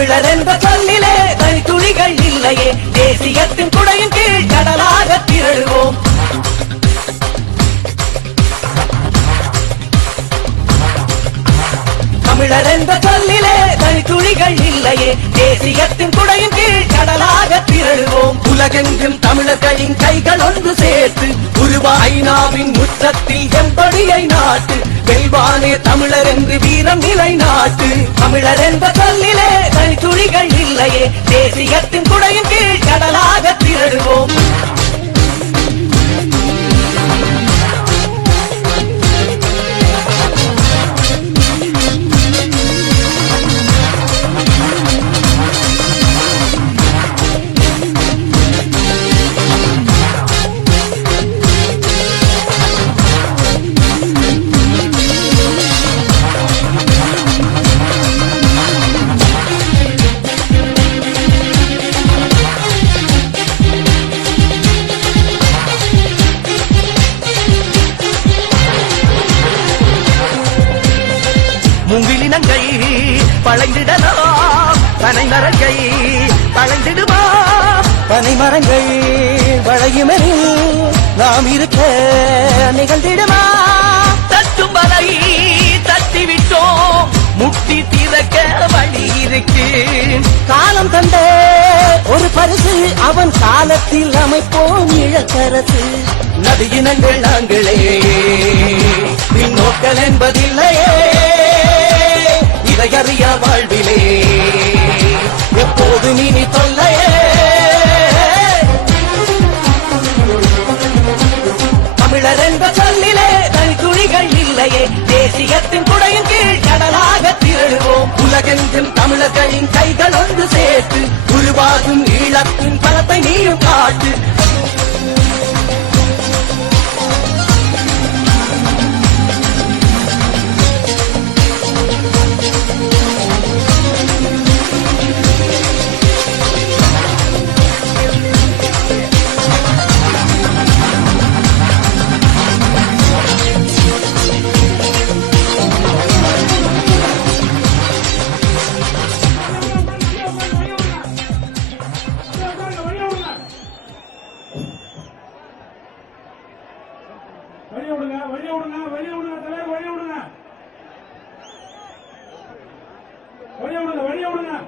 தமிழர் என்ற சொல்லிலே தனி துளிகள் இல்லையே, தேசியத்தின் குடையின் கீழ் கடலாக திரழுவோம். தமிழர் என்ற சொல்லிலே தனி துளிகள் இல்லையே, தேசியத்தின் குடையின் கீழ் கடலாக திரழுவோம். உலகெங்கும் தமிழர்களின் கைகள் ஒன்று சேர்த்து ஐநாவின் முற்றத்தில் எம்படியை நாட்டு, வெல்வானே தமிழர் என்று வீரம் நிலை நாட்டு. தமிழர் என்ற சொல்லிலே தனி துளிகள் இல்லையே, தேசியத்தின் குடையின் கீழ் கடலாக திரழுவோம். மூங்கிலினங்கை பழைந்திடலாம், பனைமரங்கை பழைந்திடுமா, பனைமரங்கள் வளையுமெனில் நாம் இருக்க நிகழ்ந்திடுமா. தட்டும் வலை தட்டிவிட்டோம், முட்டி திறக்க வழி இருக்கு. காலம் தந்த ஒரு பரிசு, அவன் காலத்தில் அமைப்போம் இழக்கரசு. நதியினங்கள் நாங்களே, பின்னோக்கல் என்பதில்லையே, இதையறிய வாழ்விலே எப்போது நீ தொல்லையே. தமிழர் என்ற சொல்லிலே தனி துளிகள் இல்லையே, தேசியத்தின் குடையின் கீழ் கடலாக திரழுவோம். உலகெங்கும் தமிழர்களின் கைகள் ஒன்று சேர்த்து உருவாகும் ஈழத்தின் பலத்தை நீயும் காட்டு. வழி விடுங்க, வழி விடுங்க, வழி விடுங்க, தலைவர் வழி விடுங்க, வழி விடுங்க, வழி விடுங்க.